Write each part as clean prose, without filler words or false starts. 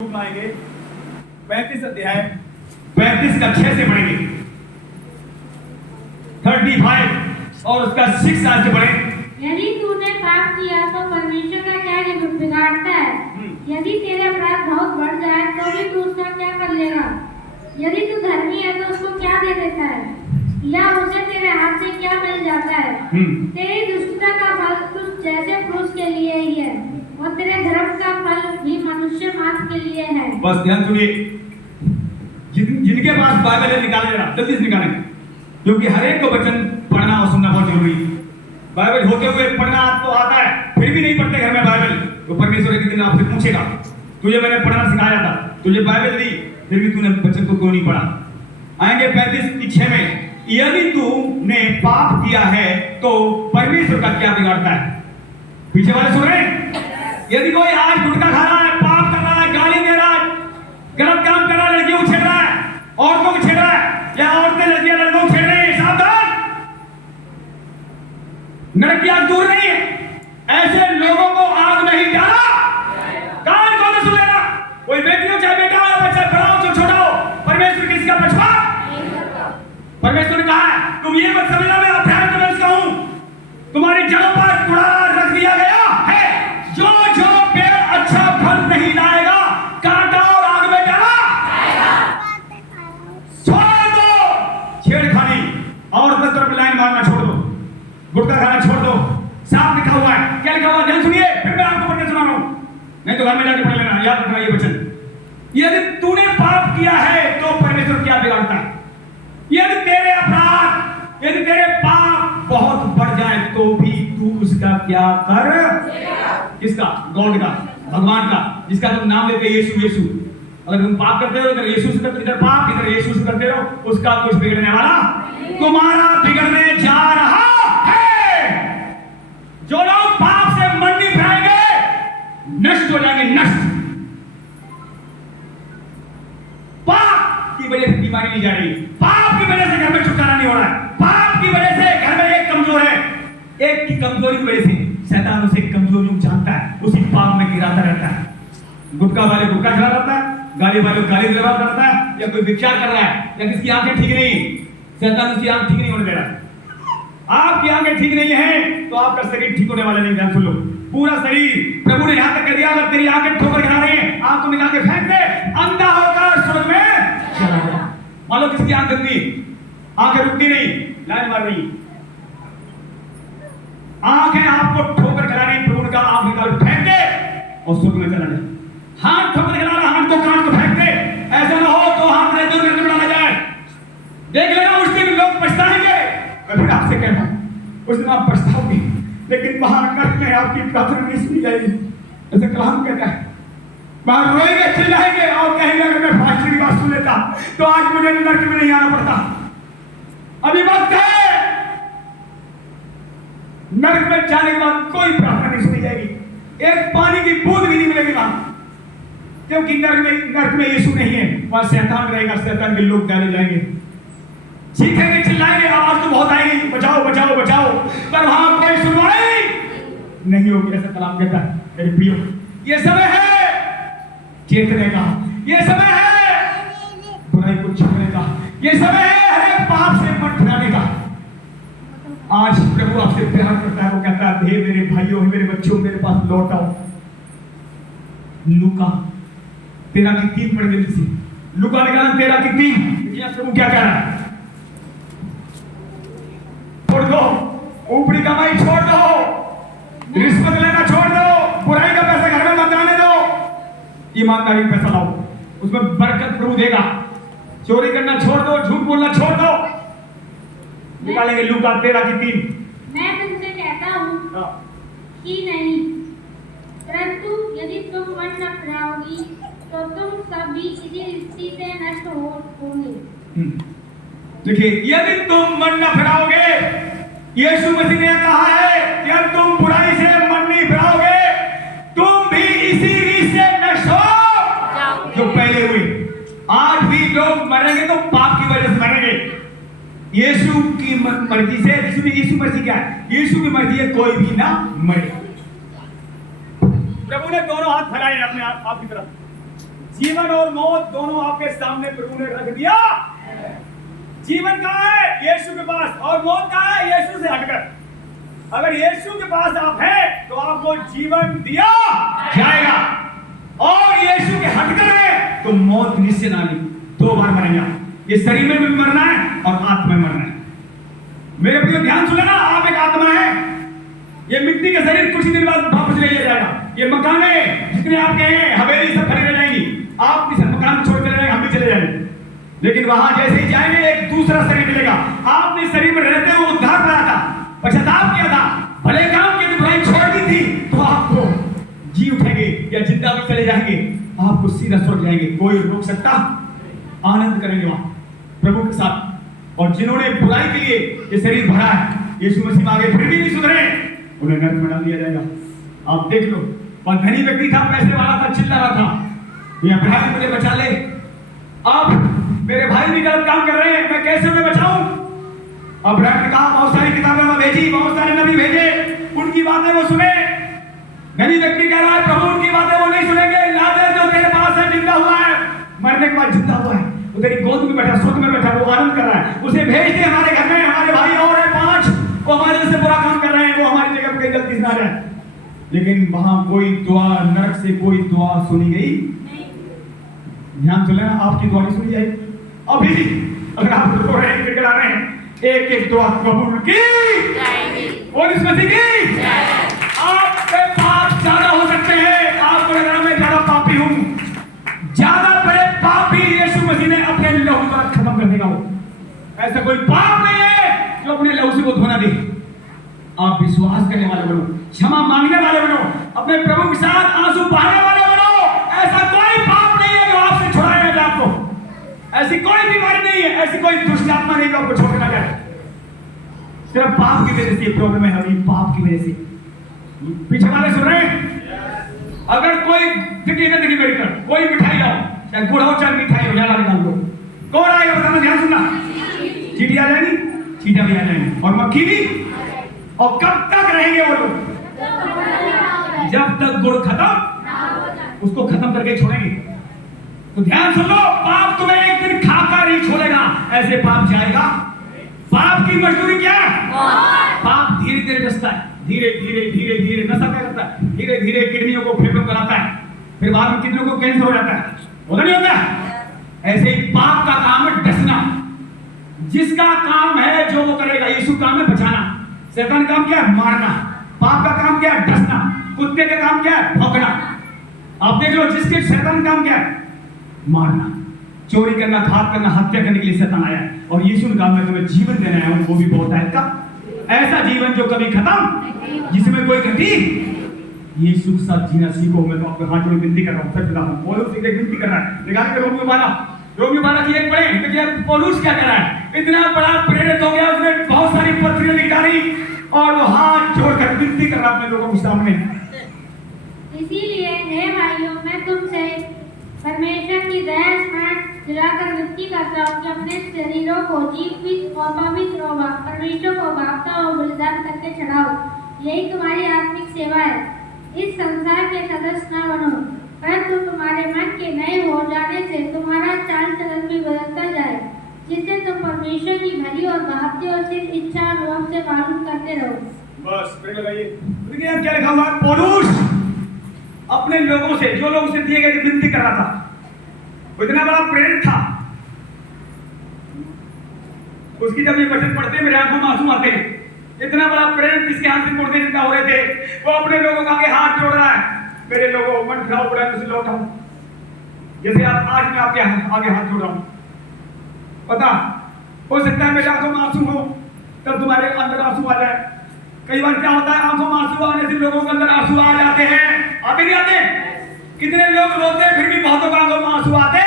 आएंगे 35 अध्याय 35 का 6 से पढ़ेंगे 35 और उसका 6 आज से पढ़ें। यदि तूने पाप किया तो परमेश्वर का क्या बिगाड़ता है? यदि तेरे अपराध बहुत बढ़ जाए तो भी तू उसका क्या कर लेगा? यदि तू धर्मी है तो उसको क्या दे देता है, या उसे तेरे हाथ से क्या मिल जाता है? तेरी दुष्टता का फल तुझ जैसे पुरुष के लिए ही है और तेरे धर्म का फल भी मनुष्य मात्र के लिए है। बस ध्यान सुनिए, जिनके पास बाइबल है निकाले जरा जल्दी से निकालें, क्योंकि हर एक को वचन पढ़ना और सुनना बहुत जरूरी है। बाइबल होते हुए पढ़ना आपको आता है, फिर भी नहीं पढ़ते घर में बाइबल, तो परमेश्वर एक दिन आपसे पूछेगा, तुझे मैंने पढ़ना सिखाया था, तुझे बाइबल दी, फिर भी तूने वचन को क्यों नहीं पढ़ा? आएंगे 35:6 में, यदि तूने पाप किया है तो परमेश्वर का क्या बिगाड़ता है? पीछे वाले सुन रहे हैं? यदि कोई आज गुटखा खा रहा है, पाप कर रहा है, गाली दे रहा है, गलत काम कर रहा है, लड़कियों को छेड़ रहा है, औरतों को छेड़ रहा है, या औरतें लड़कियां लड़कों को छेड़ रही है, सावधान, नरक की आग दूर नहीं है। ऐसे लोगों को आग नहीं डाला, कान कौन सुन लेना? कोई बेटी हो चाहे बेटा हो, चाहे बड़ा हो चाहे छोटा हो, परमेश्वर किसका पछवा? परमेश्वर ने कहा है, तुम ये मत समझना मैं अभ्यास का हूं, तुम्हारी जड़ों पर कूड़ा रख दिया गया है, जो जो पेड़ अच्छा फल नहीं लाएगा काटा और आग में डाला छोड़ दो। छेड़खानी और तरफ लाइन मारना छोड़ दो, गुटखा खाना छोड़ दो। साफ लिखा हुआ है, क्या लिखा हुआ? ध्यान सुनिए, फिर मैं आपको पढ़ के सुना रहा हूं, नहीं तो घर में जाके पढ़ लेना, याद रखना ये वचन। यदि तूने पाप किया है तो परमेश्वर क्या बिगाड़ता है? यदि तेरे अपराध, यदि तेरे पाप बहुत बढ़ जाए तो भी तू उसका क्या कर? किसका? गॉड का, भगवान का, जिसका तुम नाम लेते यीशु यीशु। अगर तुम पाप करते हो इधर यीशु से करते, इधर पाप इधर यीशु से करते रहो, उसका कुछ बिगड़ने वाला तुम्हारा बिगड़ने जा रहा है। जो लोग पाप से मन नहीं फिराएंगे नष्ट हो जाएंगे, नष्ट। पाप की वजह से बीमारी नहीं जा रही, पाप की वजह से घर में छुटकारा नहीं हो रहा है, पाप की वजह से घर में एक कमजोर है, एक की कमजोरी की वजह से शैतान उसे कमजोरियों को जानता है, उसी पाप में गिराता रहता है। गुटखा वाले गुटखा चला रहता है, गाली वाले गाली जवाब करता है, या कोई विचार कर रहा है, या किसकी आंखें ठीक नहीं, शैतान उसकी आंख ठीक नहीं होने दे रहा। आपकी आंखें ठीक नहीं है तो आपका शरीर ठीक होने वाला नहीं। ध्यान सुन लो, पूरा शरीर प्रभु ने यहां तक कह दिया, अगर तेरी आंखें ठोकर खा रही हैं, आंख को निकाल के फेंक दे, अंधा होकर स्वर्ग में चला जा। मान लो किसकी आंख गंदी, आंखें रुकती नहीं, लाइन मार रही, आंखें आपको ठोकर खिला रही, प्रभु ने कहा आंख निकाल फेंक दे और स्वर्ग में चला जा। हाथ ठोकर खिला रहा, हाथ को काट को फेंक दे, ऐसा ना हो तो हाथ में दूर करके बनाना जाए। देख लेना उस दिन लोग पछताएंगे, कभी आपसे कहना उस दिन आप पछताओगे, लेकिन वहां नरक में आपकी प्रार्थना नहीं सुनी जाएगी। ऐसे कलाम कहता है, वहां रोएंगे चिल्लाएंगे और कहेंगे अगर मैं फास्ट की बात सुन लेता तो आज मुझे नरक में नहीं आना पड़ता। अभी वक्त है, नरक में जाने के बाद कोई प्रार्थना नहीं सुनी जाएगी, एक पानी की बूंद भी नहीं मिलेगी वहां, क्योंकि नरक में यीशु नहीं है, वहां शैतान रहेगा, शैतान के लोग डाले जाएंगे, चीखेंगे चिल्लाएंगे, आवाज तो बहुत आएगी, बचाओ बचाओ बचाओ, पर वहां कोई सुनवाई नहीं होगी। ऐसा कलाम कहता है। मेरे प्रियो, ये समय है चेतने का, ये समय है बुराई को छोड़ने का, ये समय है हर एक पाप से मन फिराने का। आज प्रभु आपसे प्यार करता है, वो कहता है, हे मेरे भाइयों, मेरे बच्चों, मेरे पास लौट आओ। लूका 13:3 पढ़ गई थी, लूका ने कहा 13:3, प्रभु क्या कह रहा है? छोड़ दो, ऊपरी कमाई छोड़ दो, रिश्वत लेना छोड़ दो, बुराई का पैसा घर में मत जाने दो, ईमानदारी का पैसा लाओ, उसमें बरकत प्रभु देगा। चोरी करना छोड़ दो, झूठ बोलना छोड़ दो, निकालेंगे। लूका 13:3। मैं तुमसे कहता हूं कि नहीं, परंतु यदि तुम मन न फिराओगी तो तुम सभी इसी रीति से नष्ट होंगे। देखिए, यदि तुम मन न फिराओगे, यीशु मसीह ने कहा है कि अब तुम बुराई से मन नहीं फिराओगे, तुम भी इसी रीत से नष्ट हो जो पहले हुई। आज भी लोग मरेंगे तो पाप की वजह से मरेंगे, यीशु की मर्जी से। यीशु मर्जी क्या है? यीशु की मर्जी है कोई भी ना मरे। प्रभु ने दोनों हाथ फैलाए अपने आप की तरफ, जीवन और मौत दोनों आपके सामने प्रभु ने रख दिया। जीवन कहाँ है? यीशु के पास। और मौत कहाँ है? यीशु से हटकर। अगर यीशु के पास आप हैं तो आपको जीवन दिया जाएगा, और यीशु के हटकर है तो मौत निश्चित आनी। 2 बार मरेंगे। ये शरीर में भी मरना है और आत्मा में मरना है। मेरे प्रिय ध्यान सुने ना, आप एक आत्मा है। ये मिट्टी का शरीर कुछ ही दिन बाद वापस ले लिया जाएगा। ये मकान है जितने आपके हैं, हवेली सब खड़ी रह जाएंगी। आप इस मकान छोड़ चले जाएंगे, हम भी चले जाएंगे, लेकिन वहां जैसे ही जाएंगे एक दूसरा शरीर मिलेगा। आपने शरीर में रहते हुए उद्धार पाया था, पश्चाताप किया था, भले काम किए थे, बुराई छोड़ दी थी, तो आपको जी उठेंगे या जिंदा भी चले जाएंगे, आपको सीधा स्वर्ग जाएंगे। कोई रोक सकता? आनंद करेंगे वहां प्रभु के साथ। और जिन्होंने बुराई के लिए ये शरीर भरा है, यीशु मसीह में आगे फिर भी नहीं सुधरे, उन्हें नरक में डाल दिया जाएगा। आप देख लो, और धनी व्यक्ति था, पैसे वाला था, चिल्ला रहा था, ये भाई मुझे बचा ले। अब मेरे भाई भी गलत काम कर रहे हैं, मैं कैसे उन्हें बचाऊं? अब्राहम ने कहा बहुत सारी किताबें मैं भेजी, बहुत सारे नबी भेजे, उनकी बातें वो सुने। धनी व्यक्ति कह रहा है प्रभु उनकी बातें वो नहीं सुनेंगे। लाजर जो तेरे पास है जिंदा हुआ है, मरने के बाद जिंदा हुआ है, वो तेरी गोद में बैठा, स्वर्ग में बैठा, वो आनंद कर रहा है। उसे भेज दे हमारे घर में, हमारे भाई और है 5, वो हमारे से बुरा काम कर रहे हैं, वो हमारी जगह पे गलती से ना रहे। लेकिन वहां कोई दुआ, नरक से कोई दुआ सुनी गई नहीं। ध्यान से लेना, आपकी दुआ नहीं सुनी जाएगी। अभी अगर आप रो रहे हैं, गिड़गिड़ा रहे हैं, एक एक दुआ कबूल की जाएगी। और इस मसीह की आपके पाप ज्यादा हो सकते हैं। आपको लग रहा मैं ज्यादा पापी हूं, ज्यादा बड़े पापी यीशु मसीह ने अपने लहू द्वारा खत्म कर देगा। वो ऐसा कोई पाप नहीं है जो अपने लहू से को धोना दे। आप विश्वास करने वाले बनो, क्षमा मांगने वाले बनो, अपने प्रभु के साथ आंसू बहाने वाले बनो। ऐसा कोई पाप नहीं है जो आपसे छुड़ाया जाए आपको। ऐसी कोई बीमारी नहीं है, ऐसी कोई दुष्ट आत्मा नहीं जो आपको छोड़ ना जाए। सिर्फ पाप की वजह से प्रॉब्लम है, अभी पाप की वजह से। पीछे वाले सुन रहे हैं? अगर कोई देखिए मेडिकल, कोई मिठाई लाओ, चाहे गुड़ हो चाहे मिठाई हो, ज्यादा निकाल दो, कौन आएगा बताना? ध्यान सुनना, चींटी आ जाएगी, चींटा भी आ जाएगी, और मक्खी भी। और कब तक रहेंगे वो लोग? जब तक गुड़ खत्म, उसको खत्म करके छोड़ेंगे। तो ध्यान सुन लो, पाप तुम्हें एक दिन खाकर ही छोड़ेगा। ऐसे पाप जाएगा। पाप की मजदूरी क्या है? पाप धीरे धीरे डसता है, धीरे धीरे धीरे धीरे नशा करता है, धीरे धीरे किडनियों को फेफड़ों को लाता है, फिर बाद में किडनियों को कैंसर हो जाता है। होता नहीं होता? ऐसे ही पाप का काम है डसना। जिसका काम है जो वो करेगा। यीशु काम है बचाना, शैतान काम क्या है? मारना। पाप का काम क्या है? डसना। कुत्ते का काम क्या है? भौंकना। आप देख लो, जिसके शैतान काम क्या है? मारना, चोरी करना, घात करना, हत्या करने के लिए शैतान आया है। और यीशु ने कहा मैं तुम्हें जीवन देना आया हूं, वो भी बहुत है का ऐसा जीवन जो कभी खत्म, जिसमें कोई गति। यीशु के साथ जीना सीखो। मैं तो आपको हाथ जोड़ विनती कर रहा हूं, सच बता रहा हूं। पौलुस एक विनती कर रहा है, निकाल के रोमियो 12 की एक पढ़े कि यार पौलुस क्या कर रहा है। इतना बड़ा प्रेरित हो गया, उसने बहुत सारी पत्रियां लिख डाली, और वो हाथ जोड़कर विनती कर रहा अपने लोगों के सामने। इसीलिए हे भाइयों, मैं तुमसे परमेश्वर की दया स्मरण दिलाकर विनती करता हूँ कि अपने शरीरों को जीवित और पवित्र और परमेश्वर को भावता और बलिदान करके चढ़ाओ। यही तुम्हारी आत्मिक सेवा है। इस संसार के सदस्य न बनो, परंतु तुम्हारे मन के नए हो जाने से तुम्हारा चाल चलन भी बदलता जाए, जिससे तुम परमेश्वर की भली और भावती और सिद्ध इच्छा अनुभव से मालूम करते रहो। बस फिर लगाइए। देखिए क्या लिखा हुआ है? पौलुस अपने लोगों से, जो लोग उसे दिए गए थे, विनती कर रहा था। वो इतना बड़ा प्रेरित था, उसकी जब ये वचन पढ़ते मेरे आंखों में आंसू आते हैं। इतना बड़ा प्रेरित जिसके हाथ से मुर्दे जिंदा हो रहे थे, वो अपने लोगों का आगे हाथ जोड़ रहा है। मेरे लोगों मन खराब हो रहा है, मुझे लौटाओ। जैसे आज मैं आपके आगे हाथ जोड़ रहा हूं। पता हो सकता है मेरे आंखों में आंसू हो, तब तुम्हारे अंदर आंसू आ जाए। कई बार क्या होता है, आंखों में आंसू आने से लोगों के अंदर आंसू आ जाते हैं। आते नहीं आते? कितने लोग रोते हैं, फिर भी बहुतों आंखों में आंसू आते,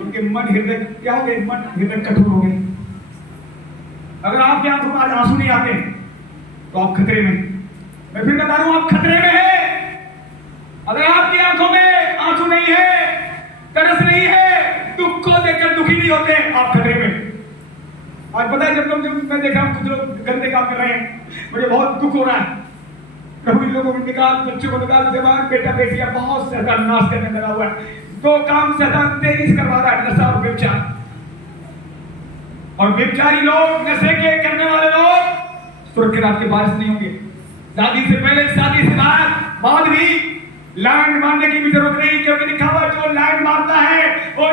उनके मन हृदय क्या हो गए? मन हृदय कठोर हो गए। अगर आपके आंखों में आज आंसू नहीं आते तो आप खतरे में। मैं फिर बता रहा हूं, आप खतरे में हैं। अगर आपकी आंखों में आंसू नहीं है, तरस नहीं है, दुख को देखकर दुखी नहीं होते, आप खतरे में। आज पता है, जब मैं देख रहा हूं कुछ लोग गंदे काम कर रहे हैं, मुझे बहुत दुख हो रहा है। प्रभु इन लोगों को निकाल, बच्चों को निकाल, जवान बेटा बेटियां बहुत सरकार नाश करने लगा हुआ है। तो काम शैतान तेजी से करवा रहा है, नशा और व्यभिचार। और व्यभिचारी लोग, नशे के करने वाले लोग सुरक्षित आपके बारिश नहीं होंगे। शादी से पहले, शादी से बाद भी लाइन मारने की भी जरूरत नहीं, क्योंकि लिखा हुआ जो लाइन मारता है और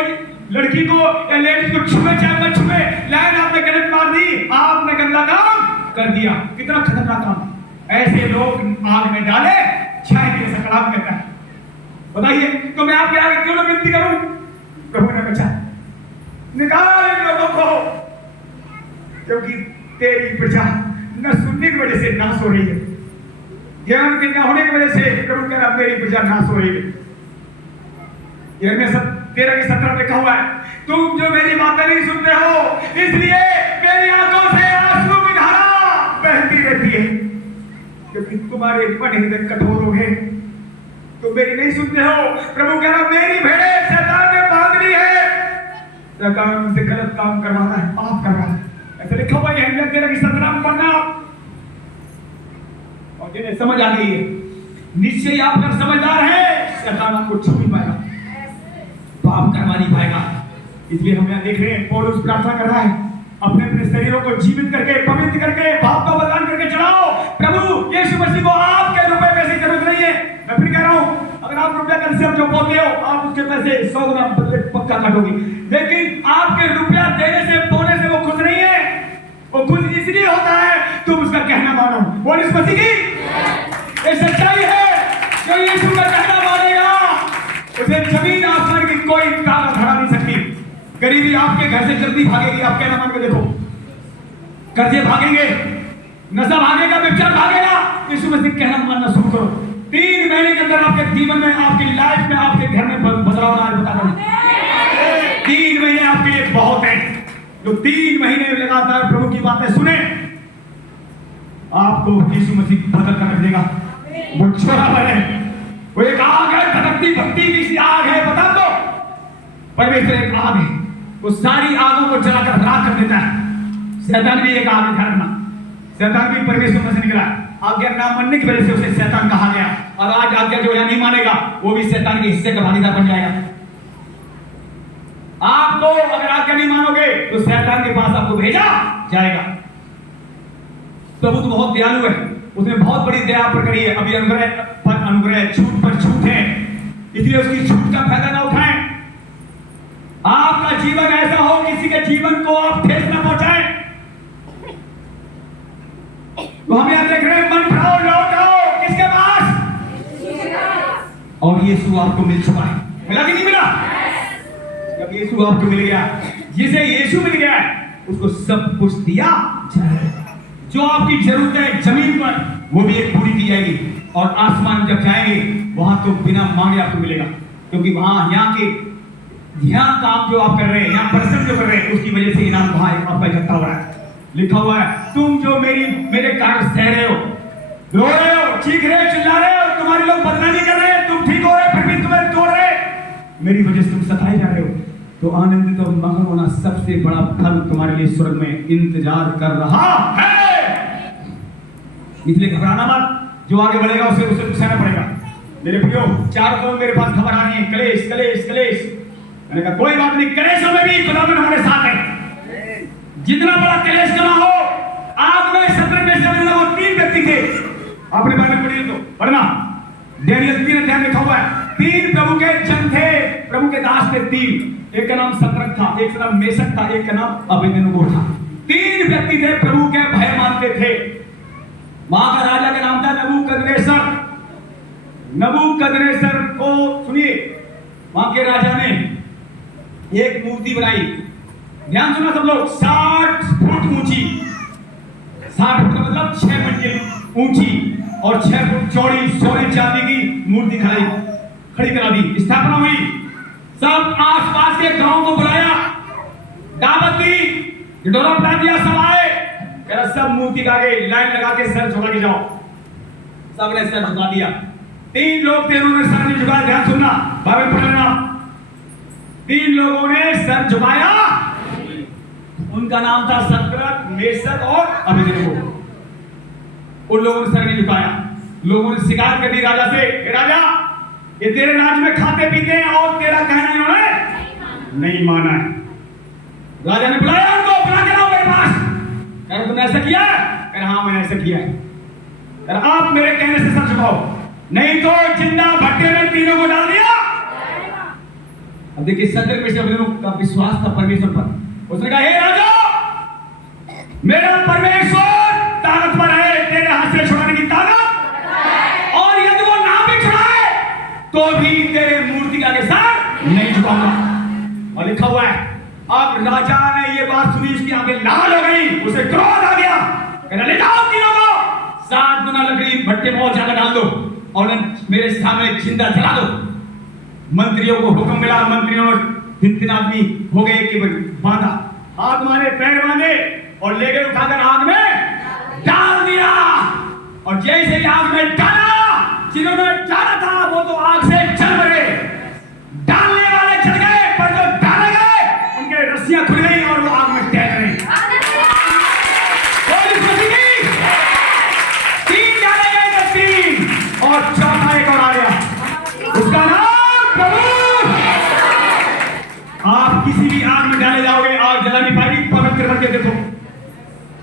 लड़की को या लेडीज को छुए चाहे न छुए, लाइन आपने गलत मार दी, आपने गंदा काम कर दिया। कितना खतरनाक काम। ऐसे लोग आग में डाले छाए के सकराम कहता है। बताइए, तो मैं आपके आगे क्यों ना विनती करूं? प्रभु ने बचा निकाल इन लोगों को, क्योंकि तेरी प्रजा न सुनने की वजह से नाश हो रही है, ज्ञान के न होने की वजह से प्रभु कह रहा मेरी प्रजा नाश हो रही है। यह सब 13:17 में लिखा हुआ है, तुम जो मेरी बातें नहीं सुनते हो, इसलिए मेरी आंखों से आंसू की धारा बहती रहती है, क्योंकि तुम्हारे मन हृदय कठोर हो गए, तुम मेरी नहीं सुनते हो। प्रभु कह रहा मेरी भेड़ें शैतान ने बांध ली है, शैतान उनसे गलत काम करवाना है, पाप करवाना है। ऐसा लिखा हुआ है 13:17 में पढ़ना आप, और जिन्हें समझ आ गई है, निश्चय आप अगर समझदार हैं, शैतान आपको छू नहीं पाएगा, पाप करवा नहीं पाएगा। इसलिए हम यहाँ देख रहे हैं पौलुस प्रार्थना कर रहा है, अपने अपने शरीरों को जीवित करके, पवित्र करके, पाप का बलिदान करके चढ़ाओ। प्रभु यीशु मसीह को आपके रुपए पैसे जरूरत नहीं है। मैं फिर कह रहा हूँ, अगर आप रुपया कंसेप्ट जो बोलते हो, आप उसके पैसे 100 गुना पक्का काटोगे, लेकिन आपके रुपया देने से बोने से वो खुश नहीं है। वो खुश इसलिए होता है तुम उसका कहना मानो। बोल इस मसीह की ये सच्चाई है, जो यीशु का कहना मानेगा उसे जमीन आसमान की कोई ताकत हरा नहीं सकती। गरीबी आपके घर से जल्दी भागेगी, आप कहना मान के देखो। कर्जे भागेंगे, नशा भागेगा, व्यभिचार भागेगा। यीशु मसीह कहना मानना शुरू करो। 3 महीने के अंदर आपके जीवन में, आपकी लाइफ में, आपके घर में बदलाव आ बता रहा हूं। 3 महीने आपके लिए बहुत है। जो 3 महीने लगातार प्रभु की बातें सुने, आपको यीशु मसीह बदल कर रख देगा। वो छोटा बने, वो एक आग है, धड़कती भक्ति की सी आग है। बता दो, परमेश्वर एक आग है, वो सारी आगों को जलाकर राख कर देता है। शैतान भी एक आग है, ध्यान रखना। शैतान भी परमेश्वर में से निकला। आज्ञा ना मानने की वजह से उसे शैतान कहा गया, और आज आज्ञा जो यहाँ नहीं मानेगा वो भी शैतान के हिस्से का भागीदार बन जाएगा। आपको अगर आज्ञा नहीं मानोगे तो शैतान के पास आपको भेजा जाएगा। प्रभु तो बहुत दयालु है, उसने बहुत बड़ी दया पर करी है। अभी अनुग्रह पर अनुग्रह, छूट पर छूट है, इसलिए उसकी छूट का फायदा ना उठाएं। आपका जीवन ऐसा हो, किसी के जीवन को आप ठेस ना पहुंचाएं। तो हम यहां देख रहे हैं, मन फिराओ, लौट आओ किसके पास? और यीशु आपको मिल चुका है। मिला कि नहीं मिला? जब यीशु आपको मिल गया, जिसे यीशु मिल गया उसको सब कुछ दिया जाएगा। जो आपकी जरूरत है जमीन पर, वो भी एक पूरी की जाएगी। और आसमान जब जाएंगे वहां तो बिना मांगे आपको मिलेगा, क्योंकि वहां यहाँ काम जो आप कर रहे हैं, यहाँ परिश्रम जो कर रहे हैं, उसकी वजह से इनाम वहां आपका इकट्ठा हो रहा है। लिखा हुआ है, तुम जो मेरे कारण सह रहे हो, रो रहे हो, चीख रहे हो, चिल्ला रहे हो, तुम्हारे लोग बदनामी कर रहे हैं, तुम ठीक हो रहे, फिर भी तुम्हें तोड़ रहे, मेरी वजह से तुम सताए जा रहे हो, तो आनंदित और मगन होना, सबसे बड़ा फल तुम्हारे लिए स्वर्ग में इंतजार कर रहा है। इसलिए घबराना मत, जो आगे बढ़ेगा उसे सहना पड़ेगा। मेरे प्रियो, चारों तरफ मेरे पास खबर आ रही है, कलेश कलेश कलेश। मैंने कहा कोई बात नहीं, कलेशों में भी खुदावंद हमारे साथ है। जितना बड़ा कलेश ना हो, आग में 17 में से वो 3 व्यक्ति थे। आपने बाइबल पढ़ी तो पढ़ना, डैनियल 3 अध्याय में लिखा हुआ है, 3 प्रभु के जन थे, प्रभु के दास थे 3। एक का नाम शद्रक था, एक का नाम मेशक था, एक का नाम अबेदनगो था। 3 व्यक्ति थे, प्रभु के भय मानते थे। वहां का राजा का नाम था नबूकदनेस्सर। नबूकदनेस्सर को सुनिए, वहां के राजा ने एक मूर्ति बनाई। ध्यान सुना सब लोग, 60 फुट ऊंची, 60 फुट का मतलब 6 मंजिल ऊंची और 6 फुट चौड़ी सोने चांदी की मूर्ति खड़ी करा दी। स्थापना हुई, सब आसपास के गांव को बुलाया, दावत दी, ढोला बना दिया, सब आए, कह रहा सब मूर्ति के आगे लाइन लगा के सर झुका के जाओ। सबने सर झुका दिया। 3 लोग थे, उन्होंने सर नहीं झुकाया। ध्यान सुनना, बाइबल पढ़ लेना। 3 लोगों ने सर झुकाया, उनका नाम था शद्रक, मेशक और अबेदनगो। उन लोगों ने सर नहीं झुकाया। लोगों ने शिकायत कर दी राजा से, राजा ये तेरे राज्य में खाते पीते हैं और तेरा कहना इन्होंने नहीं माना है। राजा ने बुलाया उनको, बुला के लाओ मेरे पास। कह रहा तुमने ऐसा किया है? कह रहा हाँ मैंने ऐसा किया है। कह रहा आप मेरे कहने से सर झुकाओ, नहीं तो जिंदा भट्टे में तीनों को डाल दिया। अब देखिए सदर में से का विश्वास था परमेश्वर पर। उसने कहा हे राजा, मेरा परमेश्वर ताकतवर है, तेरे हाथ से छुड़ाने की ताकत, और यदि वो ना भी छुड़ाए तो भी तेरे मूर्ति के आगे सर नहीं झुकाऊंगा। और लिखा हुआ है अब राजा ने ये बात सुनी, उसकी आंखें लाल हो गई, उसे क्रोध आ गया। कहने ले जाओ तीनों को 7 गुना लकड़ी भट्टे में और ज्यादा डाल दो और मेरे सामने जिंदा जला दो। मंत्रियों को हुक्म मिला, मंत्रियों ने 3 आदमी हो गए कि बांधा, हाथ मारे पैर बांधे और ले गए उठाकर आग में डाल दिया। और जैसे ही आग में डाला, जिन्होंने डाला था वो तो आग से जल मरे, डालने वाले जल गए, पर जो डाले गए उनके रस्सियां खुल गई और वो आग में तैर गई। 3 डाले गए थे 3 और चौथा एक और आ गया, उसका नाम प्रभु। आप किसी भी आग में डाले जाओगे, आग जला नहीं पाएगी। पवित्र करके देखो,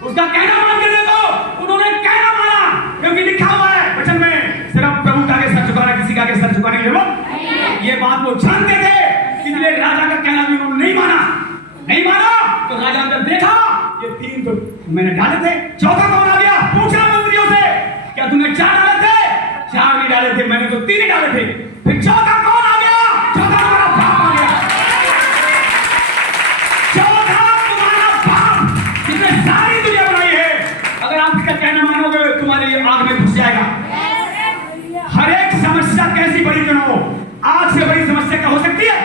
उसका कहना मान के देखो। उन्होंने कहना माना, क्योंकि लिखा हुआ है वचन में सिर्फ प्रभु का आगे सर झुकाना, किसी का आगे सर झुकाने की जरूरत। ये बात वो जानते थे, इसलिए राजा का कहना भी उन्होंने नहीं माना। नहीं माना तो राजा ने देखा ये 3 तो मैंने डाले थे, चौथा कौन आ गया? पूछा मंत्रियों से, क्या तूने 4 डाले थे? 4 नहीं डाले थे, मैंने तो 3 ही डाले थे। फिर चौथा कौन आ गया? चौथा तुम्हारा बाप आ गया। चौथा तुम्हारा बाप, जिसने सारी दुनिया बनाई है। अगर आप इसका कहना मानोगे तुम्हारे लिए आग में घुस जाएगा। हर एक समस्या कैसी बड़ी क्यों हो, आग से बड़ी समस्या क्या हो सकती है?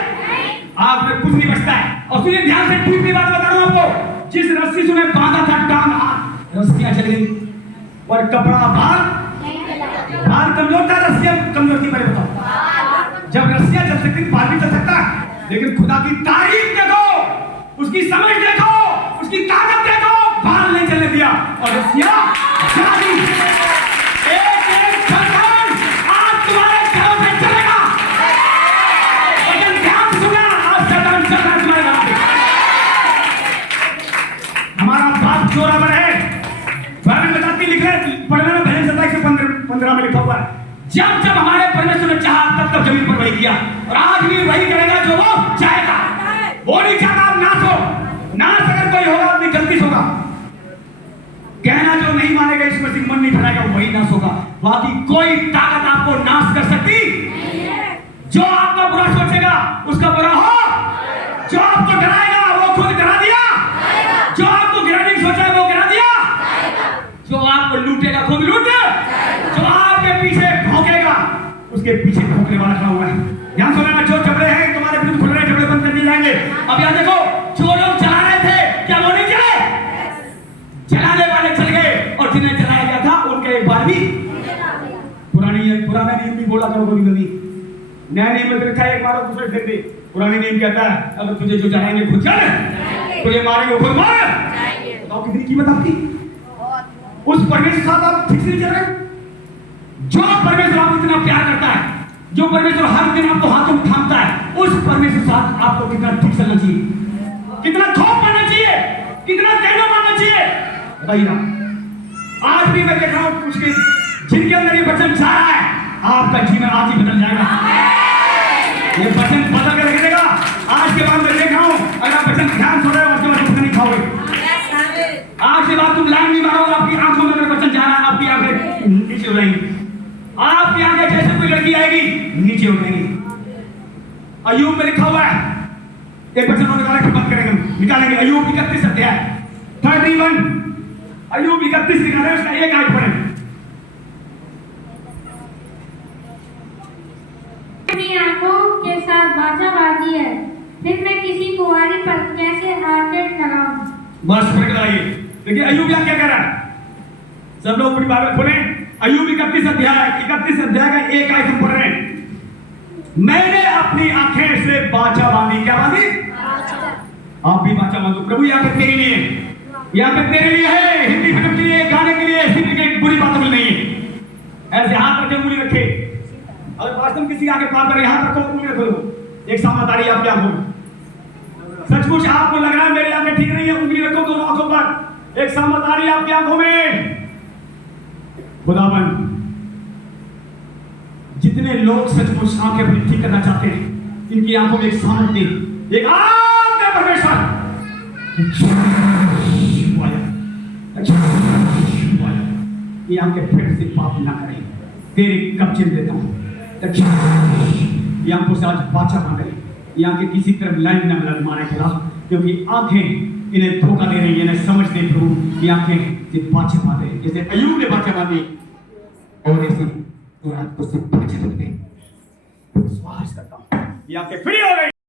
आग में कुछ नहीं बचता है। और सुनिए ध्यान से, दूसरी बात बता रहा हूं आपको, जिस रस्सी से उन्हें बांधा था टांग, रस्सियां चल गई और कपड़ा बाल कमजोर था, रस्सियां कमजोर थी। पहले बताओ, जब रस्सियां चल सकती बाल भी चल सकता है, लेकिन खुदा की तारीफ देखो, उसकी समझ देखो, उसकी ताकत देखो, बाल नहीं चलने दिया और रस्सियां चला दी। एक धड़कन आज तुम्हारे घरों से चलेगा। लेकिन ध्यान से सुनना, आज शैतान चल रहा है तुम्हारे घरों से। हमारा बाप जोरावर है। बाइबल बताती, लिख रहे पढ़ना ना, भजन 27:15 में लिखा हुआ है, जब जब हमारे परमेश्वर ने चाहा तब तब जमीन पर वही किया, और आज भी वही करेगा जो वो चाहेगा। वो नहीं चाहता आप नाश हो। नाश अगर कोई होगा अपनी गलती से होगा। कहना जो नहीं मानेगा, इस मसीह मन नहीं बनाएगा, वही नाश होगा। बाकी कोई ताकत आपको नाश कर सकती। जो आपका बुरा सोचेगा उसका बुरा हो, जो आपको डराएगा वो खुद डरा दिया, जो आपको गिराने की सोचा है वो गिरा दिया, जो आपको लूटेगा खुद लूटे, जो आपके पीछे भौंकेगा उसके पीछे भौंकने वाला खड़ा हुआ है। ध्यान से सुनना, जो जबड़े हैं तुम्हारे विरुद्ध खुल रहे हैं, जबड़े बंद कर दिए जाएंगे। अब यहाँ देखो, जो लोग चला रहे थे क्या वो नहीं चले? चलाने वाले चल गए, और जिन्हें चलाया गया था उनके एक बार भी पुराना नियम भी बोला करो कभी कभी। नया नियम में लिखा है एक बार और दूसरे फिर भी। पुराने नियम कहता है अगर तुझे जो चलाएंगे खुद चल, तुझे मारेंगे खुद मार। बताओ कितनी कीमत आपकी। उस परमेश्वर साथ आप ठीक से नहीं चल रहे। जो परमेश्वर आपको इतना प्यार करता है, जो परमेश्वर हर दिन आपको हाथों में थामता है, उस परमेश्वर साथ आपको कितना ठीक चलना चाहिए, कितना खौफ मानना चाहिए, कितना कहना मानना चाहिए। बताइए ना, आज भी मैं देख रहा हूं कुछ के जिनके अंदर ये वचन जा रहा है, आपका जीवन आज ही बदल जाएगा। ये वचन बदल कर रख देगा। आज के बाद मैं देख रहा हूं, अगर आप वचन ध्यान सुन रहे हो, उसके बाद नहीं खाओगे। आज के बाद तुम लाइन नहीं मारोगे, आपकी आंखों में अगर वचन जा रहा है, आपकी आंखें नीचे हो जाएंगी। आपकी आंखें जैसे कोई लड़की आएगी नीचे हो जाएंगी। अय्यूब में लिखा हुआ है, एक वचन निकाला कि बंद करेंगे, निकालेंगे। अय्यूब 31 अध्याय 31, अय्यूब 31 निकाले, उसका एक आयत पढ़ें। अपनी आंखों के साथ बाचाबाजी है, फिर मैं किसी कुंवारी पर कैसे आंखें लगाऊं? बस पढ़ के आइए। देखिए अय्यूब क्या कह रहा है। सब लोग अपनी बाइबल खोलें। अय्यूब 31 अध्याय का एक आयत हम पढ़ रहे हैं। मैंने अपनी आंखें से बाचा बांधी। क्या बांधी? आप भी बाचा बांधो। प्रभु यहाँ पे तेरे लिए, यहाँ पे तेरे लिए है। हिंदी फिल्म के लिए, गाने के लिए, सिर्फ बुरी बातों में नहीं है। ऐसे हाथ रखे, उंगली रखे, अगर वास्तव किसी आगे बात कर यहां रखो, उंगली रखो, एक सामत आ रही है आपकी आंखों में, सचमुच आपको लग रहा है मेरी आंखें ठीक नहीं है, उंगली रखो दोनों आंखों पर, एक सामत आ रही है आपकी आंखों में। खुदावन जितने लोग सचमुच आंखें अपनी ठीक करना चाहते हैं, इनकी आंखों में एक सामत दे, एक आग दे परमेश्वर। ये आंखें फिर से पाप ना करें, तेरे कब्जे में देता हूं। ये आंखों से आज बाचा मांगे, ये आंखें किसी तरफ लाइन न मिला मारे खुदा, क्योंकि आंखें इन्हें धोखा दे रही है, इन्हें समझ दे प्रभु, ये आंखें ये बाचा मांगे जैसे अय्यूब ने बाचा मांगी, और ऐसे तो रात को सब बाचा बन गए। विश्वास करता हूं ये आंखें फ्री हो गई।